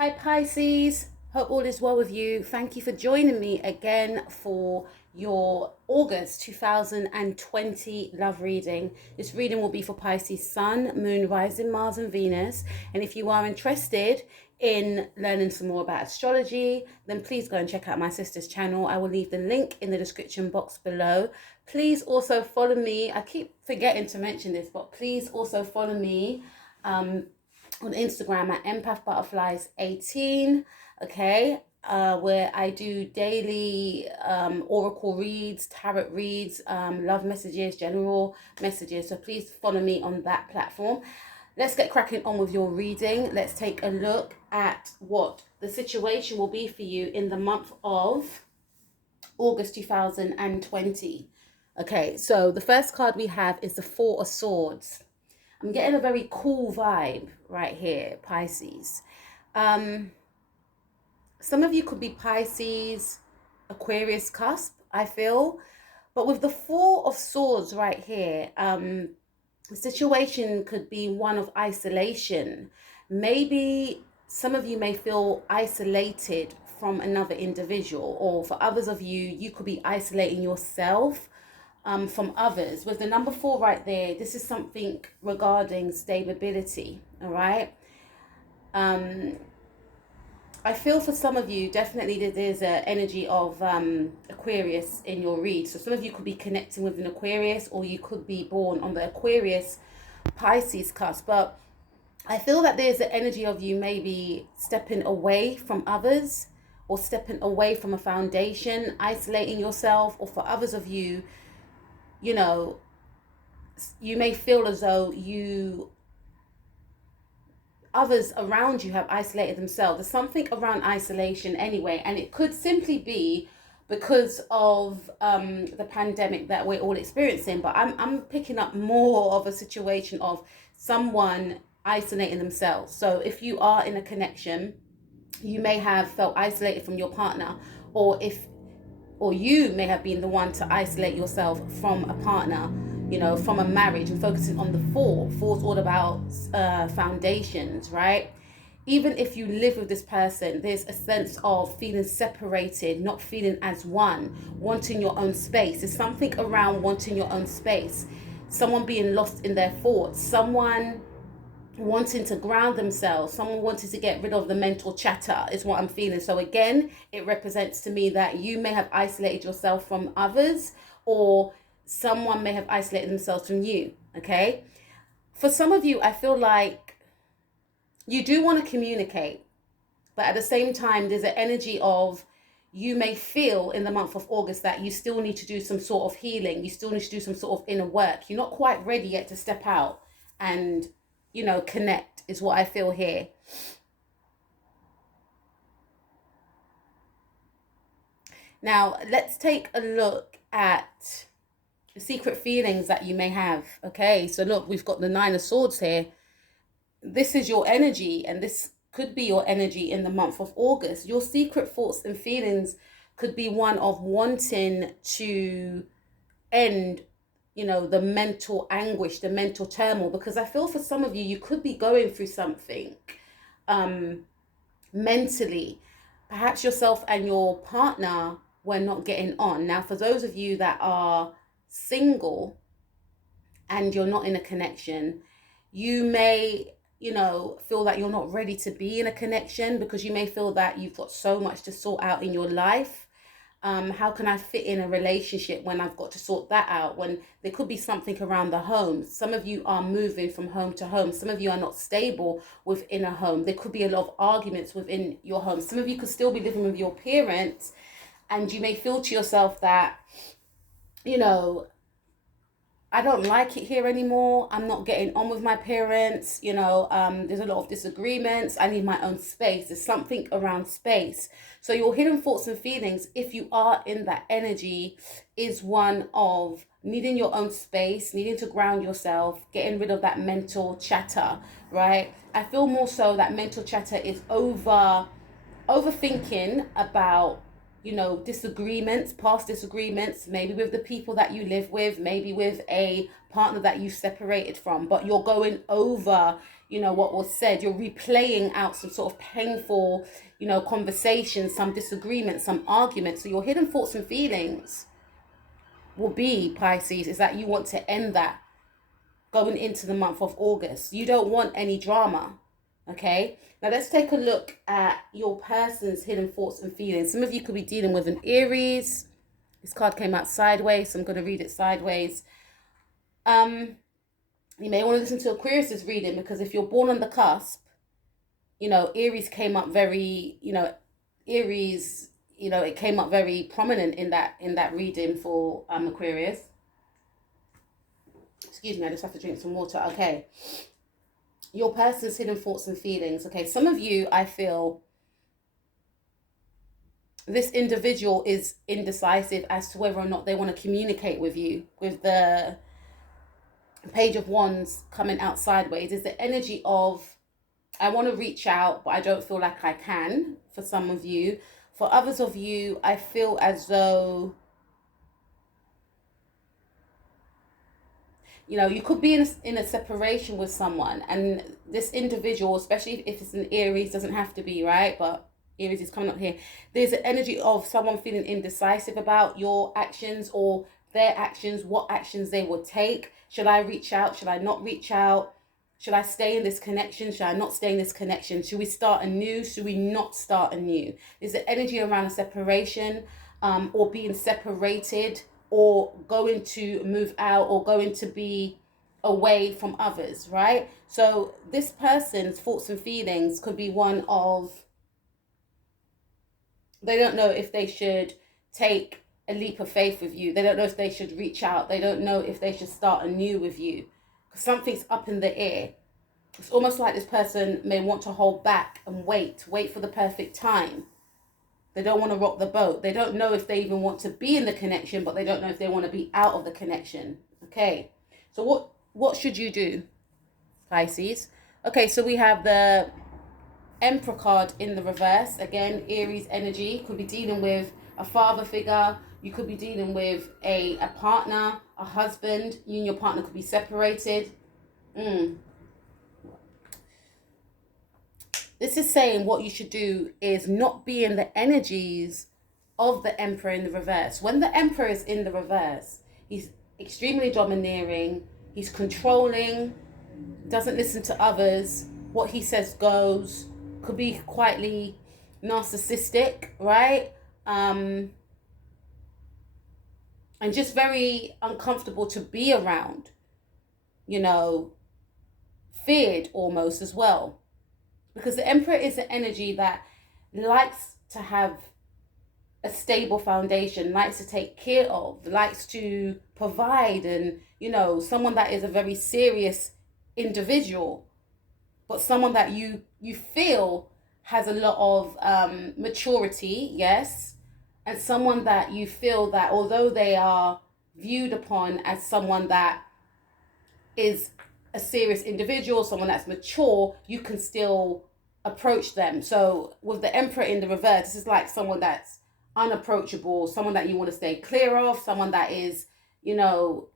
Hi Pisces, hope all is well with you. Thank you for joining me again for your August 2020 love reading. This reading will be for Pisces Sun, Moon, Rising, Mars and Venus. And if you are interested in learning some more about astrology, then please go and check out my sister's channel. I will leave the link in the description box below. Please also follow me. I keep forgetting to mention this, but please also follow me on Instagram at empathbutterflies18, okay, where I do daily oracle reads, tarot reads, love messages, general messages. So please follow me on that platform. Let's get cracking on with your reading. Let's take a look at what the situation will be for you in the month of August 2020. Okay, so the first card we have is the Four of Swords. I'm getting a very cool vibe right here, Pisces. Some of you could be Pisces, Aquarius cusp, I feel. But with the Four of Swords right here, the situation could be one of isolation. Maybe some of you may feel isolated from another individual, or for others of you, you could be isolating yourself from others. With the number 4 right there, this is something regarding stability, all right? I feel for some of you, definitely that there's an energy of Aquarius in your read. So some of you could be connecting with an Aquarius, or you could be born on the Aquarius Pisces cusp. But I feel that there's an energy of you maybe stepping away from others, or stepping away from a foundation, isolating yourself. Or for others of you, you know, you may feel as though others around you have isolated themselves. There's something around isolation anyway, and it could simply be because of the pandemic that we're all experiencing. But I'm picking up more of a situation of someone isolating themselves. So if you are in a connection, you may have felt isolated from your partner, or you may have been the one to isolate yourself from a partner, from a marriage. And focusing on the four's all about foundations, right? Even if you live with this person, there's a sense of feeling separated, not feeling as one, wanting your own space. There's something around wanting your own space, someone being lost in their thoughts, someone wanting to ground themselves, someone wanting to get rid of the mental chatter is what I'm feeling. So again, it represents to me that you may have isolated yourself from others, or someone may have isolated themselves from you, okay? For some of you, I feel like you do want to communicate, but at the same time, there's an energy of you may feel in the month of August that you still need to do some sort of healing. You still need to do some sort of inner work. You're not quite ready yet to step out and connect, is what I feel here. Now, let's take a look at the secret feelings that you may have. Okay, so look, we've got the Nine of Swords here. This is your energy, and this could be your energy in the month of August. Your secret thoughts and feelings could be one of wanting to end the mental anguish, the mental turmoil, because I feel for some of you, you could be going through something mentally. Perhaps yourself and your partner were not getting on. Now, for those of you that are single and you're not in a connection, you may feel that you're not ready to be in a connection, because you may feel that you've got so much to sort out in your life. How can I fit in a relationship when I've got to sort that out? When there could be something around the home. Some of you are moving from home to home. Some of you are not stable within a home. There could be a lot of arguments within your home. Some of you could still be living with your parents, and you may feel to yourself that, I don't like it here anymore. I'm not getting on with my parents. There's a lot of disagreements. I need my own space. There's something around space. So your hidden thoughts and feelings, if you are in that energy, is one of needing your own space, needing to ground yourself, getting rid of that mental chatter, right? I feel more so that mental chatter is overthinking about you know, disagreements, past disagreements, maybe with the people that you live with, maybe with a partner that you separated from, but you're going over, you know, what was said. You're replaying out some sort of painful, you know, conversations, some disagreements, some arguments. So your hidden thoughts and feelings will be, Pisces, is that you want to end that going into the month of August. You don't want any drama. Okay, now let's take a look at your person's hidden thoughts and feelings. Some of you could be dealing with an Aries. This card came out sideways, so I'm going to read it sideways. You may want to listen to Aquarius's reading, because if you're born on the cusp, you know, Aries came up very, you know, Aries, you know, it came up very prominent in that reading for Aquarius. Excuse me, I just have to drink some water. Okay. Your person's hidden thoughts and feelings. Okay, some of you, I feel, this individual is indecisive as to whether or not they want to communicate with you. With the Page of Wands coming out sideways, is the energy of, I want to reach out, but I don't feel like I can, for some of you. For others of you, I feel as though, you know, you could be in a separation with someone, and this individual, especially if it's an Aries, doesn't have to be, right? But Aries is coming up here. There's an energy of someone feeling indecisive about your actions or their actions, what actions they will take. Should I reach out? Should I not reach out? Should I stay in this connection? Should I not stay in this connection? Should we start anew? Should we not start anew? There's an energy around a separation, or being separated, or going to move out, or going to be away from others, right? So this person's thoughts and feelings could be one of, they don't know if they should take a leap of faith with you. They don't know if they should reach out. They don't know if they should start anew with you. Something's up in the air. It's almost like this person may want to hold back and wait for the perfect time. They don't want to rock the boat. They don't know if they even want to be in the connection, but they don't know if they want to be out of the connection. Okay, so what should you do, Pisces? Okay, so we have the Emperor card in the reverse. Again, Aries energy. Could be dealing with a father figure. You could be dealing with a partner, a husband. You and your partner could be separated. This is saying what you should do is not be in the energies of the Emperor in the reverse. When the Emperor is in the reverse, he's extremely domineering. He's controlling, doesn't listen to others. What he says goes. Could be quietly narcissistic, right? And just very uncomfortable to be around. You know, feared almost as well. Because the Emperor is an energy that likes to have a stable foundation, likes to take care of, likes to provide, and, you know, someone that is a very serious individual, but someone that you feel has a lot of maturity, yes, and someone that you feel that although they are viewed upon as someone that is a serious individual, someone that's mature, you can still approach them. So with the Emperor in the reverse, this is like someone that's unapproachable, someone that you want to stay clear of, someone that is, you know,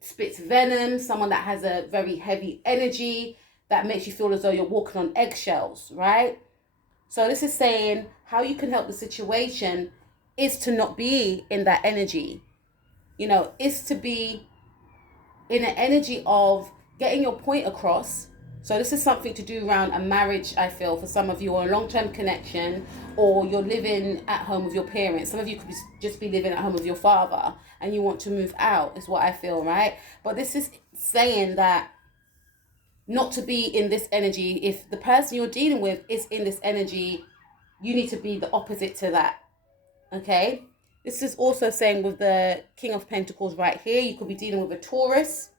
spits venom, someone that has a very heavy energy that makes you feel as though you're walking on eggshells, right? So this is saying how you can help the situation is to not be in that energy, you know, is to be in an energy of getting your point across. So this is something to do around a marriage, I feel, for some of you, or a long-term connection, or you're living at home with your parents. Some of you could just be living at home with your father and you want to move out, is what I feel, right? But this is saying that not to be in this energy. If the person you're dealing with is in this energy, you need to be the opposite to that, okay? This is also saying with the King of Pentacles right here, you could be dealing with a Taurus.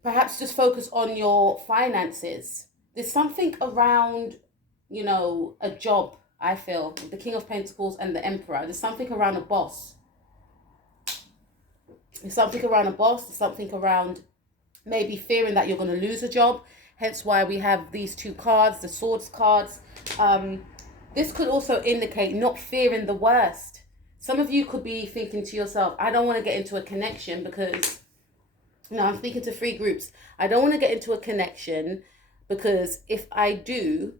Perhaps just focus on your finances. There's something around, you know, a job, I feel, with the King of Pentacles and the Emperor. There's something around a boss. There's something around a boss. There's something around maybe fearing that you're going to lose a job. Hence why we have these two cards, the Swords cards. this could also indicate not fearing the worst. Some of you could be thinking to yourself, I don't want to get into a connection because, I'm speaking to 3 groups. I don't want to get into a connection because if I do,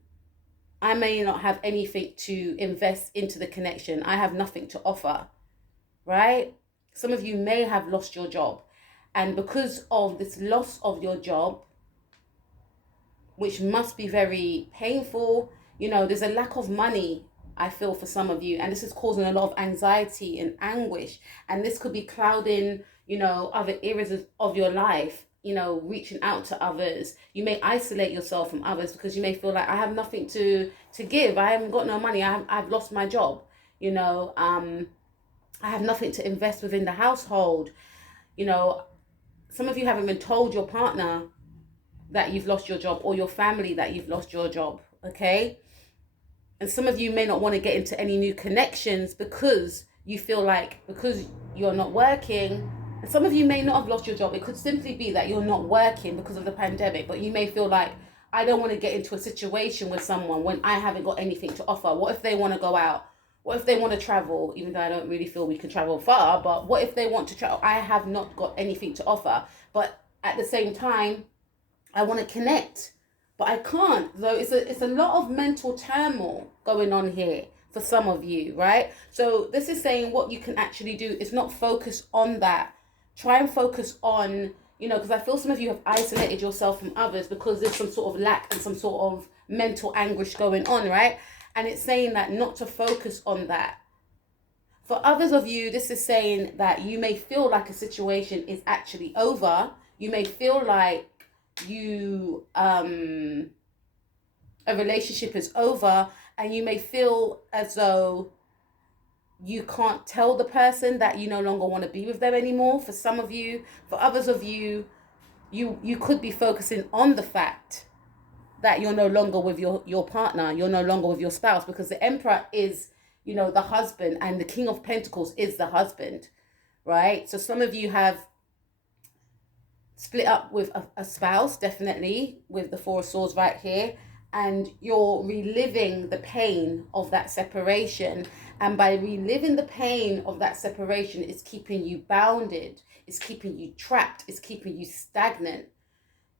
I may not have anything to invest into the connection. I have nothing to offer, right? Some of you may have lost your job. And because of this loss of your job, which must be very painful, there's a lack of money, I feel, for some of you. And this is causing a lot of anxiety and anguish. And this could be clouding, other areas of your life, reaching out to others. You may isolate yourself from others because you may feel like, I have nothing to give. I haven't got no money. I've lost my job. I have nothing to invest within the household. Some of you haven't been told your partner that you've lost your job, or your family that you've lost your job, okay? And some of you may not want to get into any new connections because you feel like, because you're not working, and some of you may not have lost your job. It could simply be that you're not working because of the pandemic, but you may feel like, I don't want to get into a situation with someone when I haven't got anything to offer. What if they want to go out? What if they want to travel? Even though I don't really feel we can travel far, but what if they want to travel? I have not got anything to offer, but at the same time, I want to connect, but I can't. So it's a lot of mental turmoil going on here for some of you, right? So this is saying what you can actually do is not focus on that. Try and focus on, because I feel some of you have isolated yourself from others because there's some sort of lack and some sort of mental anguish going on, right? And it's saying that not to focus on that. For others of you, this is saying that you may feel like a situation is actually over. You may feel like a relationship is over, and you may feel as though you can't tell the person that you no longer want to be with them anymore. For some of you, for others of you, you could be focusing on the fact that you're no longer with your partner, you're no longer with your spouse, because the Emperor is, the husband, and the King of Pentacles is the husband, right? So some of you have split up with a spouse, definitely, with the Four of Swords right here, and you're reliving the pain of that separation. And by reliving the pain of that separation, it's keeping you bounded, it's keeping you trapped, it's keeping you stagnant,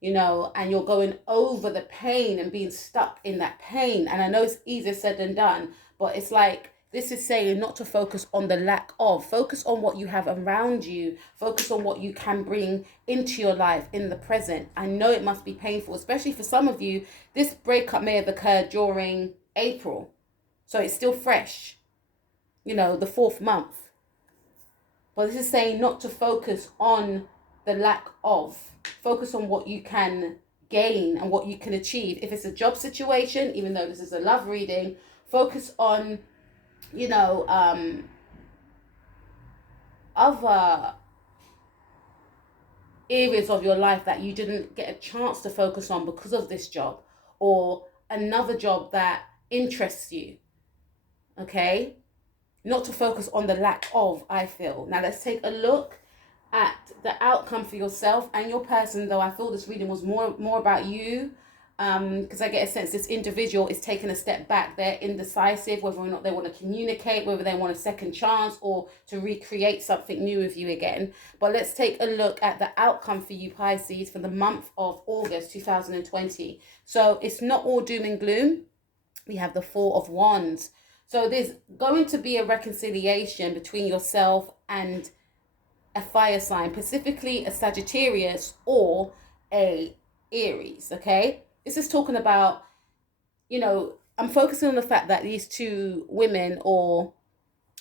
and you're going over the pain and being stuck in that pain. And I know it's easier said than done, but it's like, this is saying not to focus on the lack of. Focus on what you have around you. Focus on what you can bring into your life in the present. I know it must be painful, especially for some of you. This breakup may have occurred during April, so it's still fresh, the 4th month. But this is saying not to focus on the lack of. Focus on what you can gain and what you can achieve. If it's a job situation, even though this is a love reading, focus on other areas of your life that you didn't get a chance to focus on because of this job, or another job that interests you, okay? Not to focus on the lack of, I feel. Now let's take a look at the outcome for yourself and your person, though I feel this reading was more about you, because I get a sense this individual is taking a step back. They're indecisive whether or not they want to communicate, whether they want a second chance or to recreate something new with you again. But let's take a look at the outcome for you, Pisces, for the month of August 2020. So it's not all doom and gloom. We have the Four of Wands. So there's going to be a reconciliation between yourself and a fire sign, specifically a Sagittarius or a Aries, okay? This is talking about, I'm focusing on the fact that these two women, or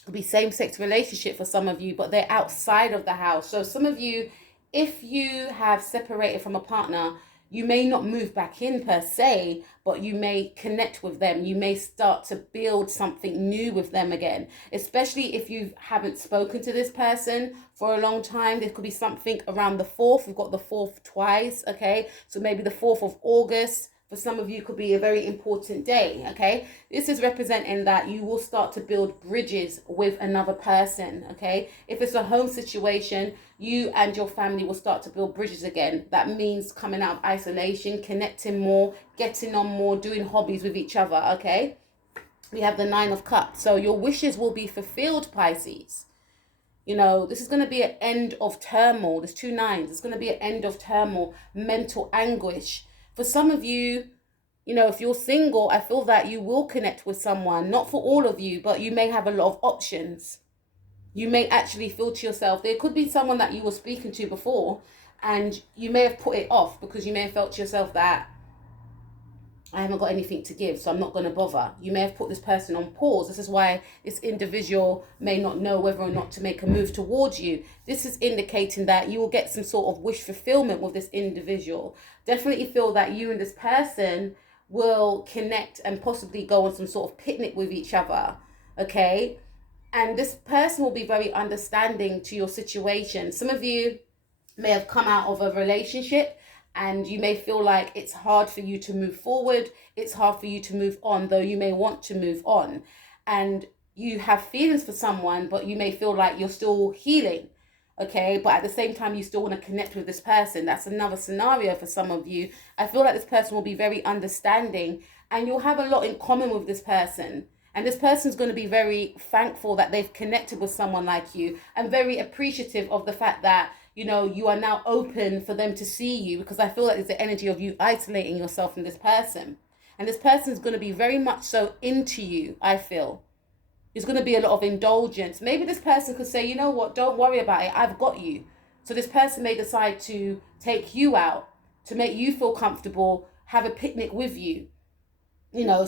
could be same-sex relationship for some of you, but they're outside of the house. So some of you, if you have separated from a partner, you may not move back in per se, but you may connect with them. You may start to build something new with them again, especially if you haven't spoken to this person for a long time. There could be something around the 4th. We've got the 4th twice, okay? So maybe the 4th of August for some of you could be a very important day, okay? This is representing that you will start to build bridges with another person, okay? If it's a home situation, you and your family will start to build bridges again. That means coming out of isolation, connecting more, getting on more, doing hobbies with each other, okay? We have the 9 of Cups. So your wishes will be fulfilled, Pisces. This is going to be an end of turmoil. There's 2 nines. It's going to be an end of turmoil, mental anguish. For some of you, if you're single, I feel that you will connect with someone. Not for all of you, but you may have a lot of options. You may actually feel to yourself, there could be someone that you were speaking to before, and you may have put it off because you may have felt to yourself that I haven't got anything to give, so I'm not going to bother. You may have put this person on pause. This is why this individual may not know whether or not to make a move towards you. This is indicating that you will get some sort of wish fulfillment with this individual. Definitely feel that you and this person will connect and possibly go on some sort of picnic with each other, okay? And this person will be very understanding to your situation. Some of you may have come out of a relationship and you may feel like it's hard for you to move forward. It's hard for you to move on, though you may want to move on. And you have feelings for someone, but you may feel like you're still healing, okay? But at the same time, you still want to connect with this person. That's another scenario for some of you. I feel like this person will be very understanding and you'll have a lot in common with this person. And this person's going to be very thankful that they've connected with someone like you and very appreciative of the fact that, you are now open for them to see you, because I feel like it's the energy of you isolating yourself from this person. And this person's going to be very much so into you, I feel. There's going to be a lot of indulgence. Maybe this person could say, you know what, don't worry about it. I've got you. So this person may decide to take you out, to make you feel comfortable, have a picnic with you.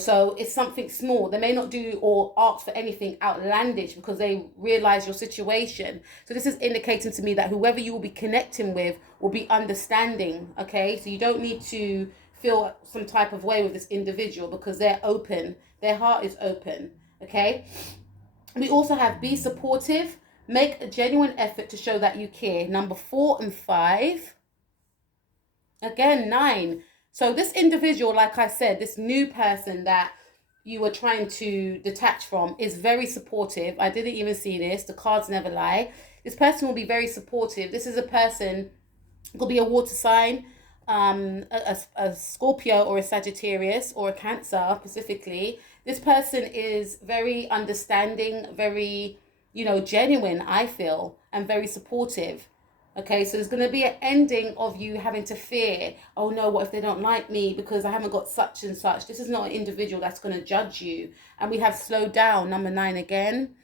So it's something small. They may not do or ask for anything outlandish because they realize your situation. So this is indicating to me that whoever you will be connecting with will be understanding, okay? So you don't need to feel some type of way with this individual because they're open. Their heart is open, okay? We also have be supportive. Make a genuine effort to show that you care. Number 4 and 5. Again, 9. So this individual, like I said, this new person that you were trying to detach from is very supportive. I didn't even see this. The cards never lie. This person will be very supportive. This is a person, could be a water sign, a Scorpio or a Sagittarius or a Cancer specifically. This person is very understanding, very, genuine, I feel, and very supportive. Okay, so there's going to be an ending of you having to fear, oh no, what if they don't like me because I haven't got such and such. This is not an individual that's going to judge you. And we have slowed down, number 9 again.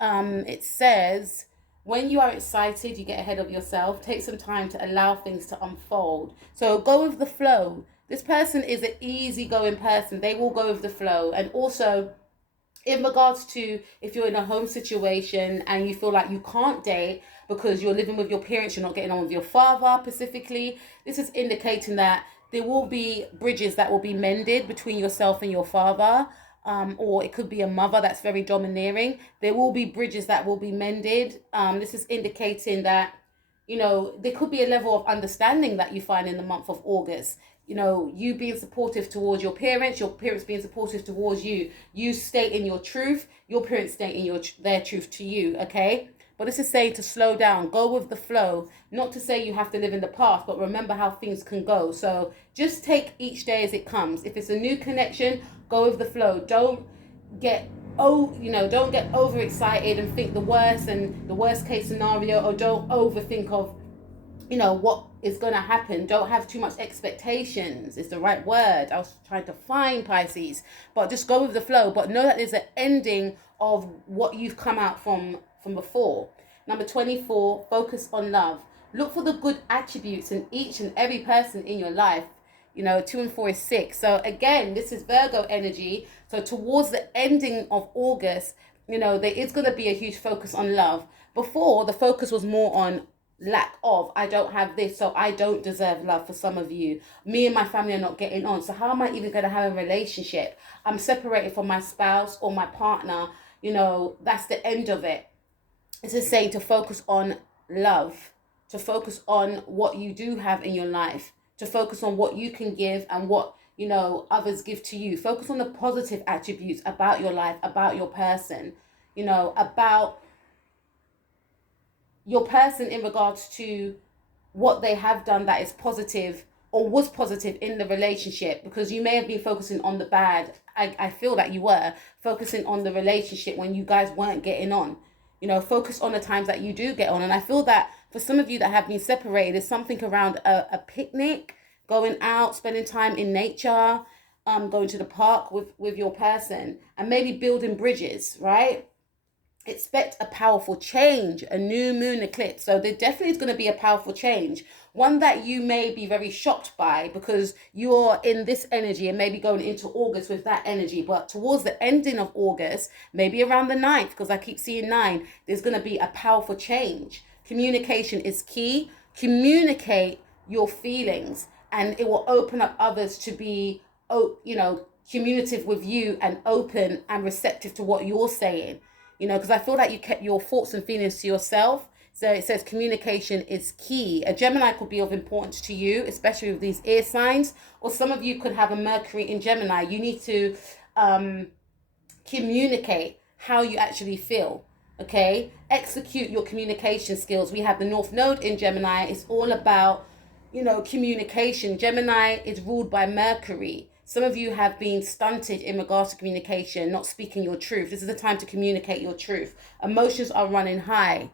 It says, when you are excited, you get ahead of yourself. Take some time to allow things to unfold. So go with the flow. This person is an easygoing person. They will go with the flow. And also, in regards to if you're in a home situation and you feel like you can't date because you're living with your parents, you're not getting on with your father specifically, this is indicating that there will be bridges that will be mended between yourself and your father, or it could be a mother that's very domineering. There will be bridges that will be mended. This is indicating that, there could be a level of understanding that you find in the month of August. You being supportive towards your parents being supportive towards you, you stating your truth, your parents stating their truth to you, okay? But this is saying to slow down, go with the flow. Not to say you have to live in the past, but remember how things can go. So just take each day as it comes. If it's a new connection, go with the flow. Don't get overexcited and think the worst and the worst case scenario, or don't overthink of what is going to happen. Don't have too much expectations is the right word I was trying to find, Pisces. But just go with the flow, but know that there's an ending of what you've come out from before. Number 24, focus on love. Look for the good attributes in each and every person in your life. 2 and 4 is 6. So again, this is Virgo energy. So towards the ending of August, there is going to be a huge focus on love. Before, the focus was more on lack of, I don't have this, so I don't deserve love. For some of you, me and my family are not getting on, so how am I even going to have a relationship? I'm separated from my spouse or my partner. That's the end of it. It's just saying to focus on love, to focus on what you do have in your life, to focus on what you can give and what others give to you. Focus on the positive attributes about your life, about your person, about your person in regards to what they have done that is positive or was positive in the relationship, because you may have been focusing on the bad. I feel that you were focusing on the relationship when you guys weren't getting on. You know, focus on the times that you do get on. And I feel that for some of you that have been separated, there's something around a picnic, going out, spending time in nature, going to the park with your person, and maybe building bridges, right? Expect a powerful change, a new moon eclipse. So there definitely is going to be a powerful change, one that you may be very shocked by because you're in this energy and maybe going into August with that energy. But towards the ending of August, maybe around the 9th, because I keep seeing 9, there's going to be a powerful change. Communication is key. Communicate your feelings, and it will open up others to be, communicative with you and open and receptive to what you're saying. You know, because I feel like you kept your thoughts and feelings to yourself. So it says communication is key. A Gemini could be of importance to you, especially with these air signs. Or some of you could have a Mercury in Gemini. You need to communicate how you actually feel. Okay? Execute your communication skills. We have the North Node in Gemini. It's all about, communication. Gemini is ruled by Mercury. Some of you have been stunted in regards to communication, not speaking your truth. This is the time to communicate your truth. Emotions are running high,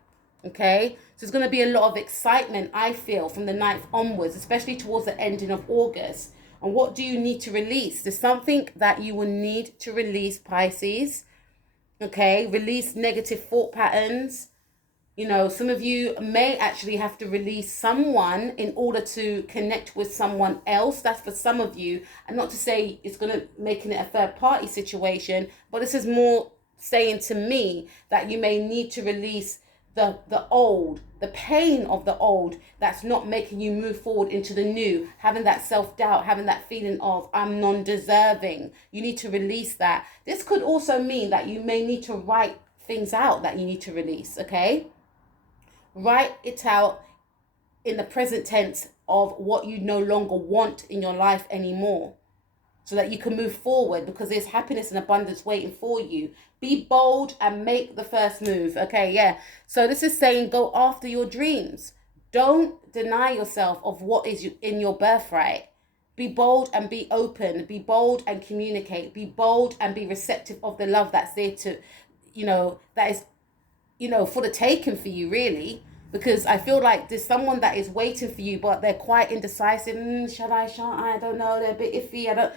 okay? So there's going to be a lot of excitement, I feel, from the 9th onwards, especially towards the ending of August. And what do you need to release? There's something that you will need to release, Pisces, okay? Release negative thought patterns. Some of you may actually have to release someone in order to connect with someone else. That's for some of you. And not to say it's going to making it a third party situation, but this is more saying to me that you may need to release the old, the pain of the old that's not making you move forward into the new, having that self-doubt, having that feeling of I'm non-deserving. You need to release that. This could also mean that you may need to write things out that you need to release, okay? Write it out in the present tense of what you no longer want in your life anymore, so that you can move forward, because there's happiness and abundance waiting for you. Be bold and make the first move. Okay, yeah. So this is saying go after your dreams. Don't deny yourself of what is in your birthright. Be bold and be open. Be bold and communicate. Be bold and be receptive of the love that's there to, that is, for the taking for you, really. Because I feel like there's someone that is waiting for you, but they're quite indecisive. Shall I, shan't I? I don't know. They're a bit iffy.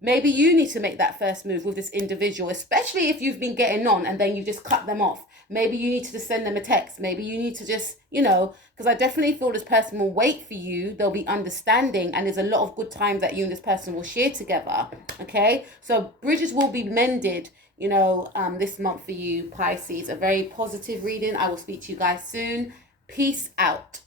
Maybe you need to make that first move with this individual, especially if you've been getting on and then you just cut them off. Maybe you need to just send them a text. Maybe you need to just, because I definitely feel this person will wait for you. They'll be understanding, and there's a lot of good times that you and this person will share together. Okay. So bridges will be mended, this month for you, Pisces. A very positive reading. I will speak to you guys soon. Peace out.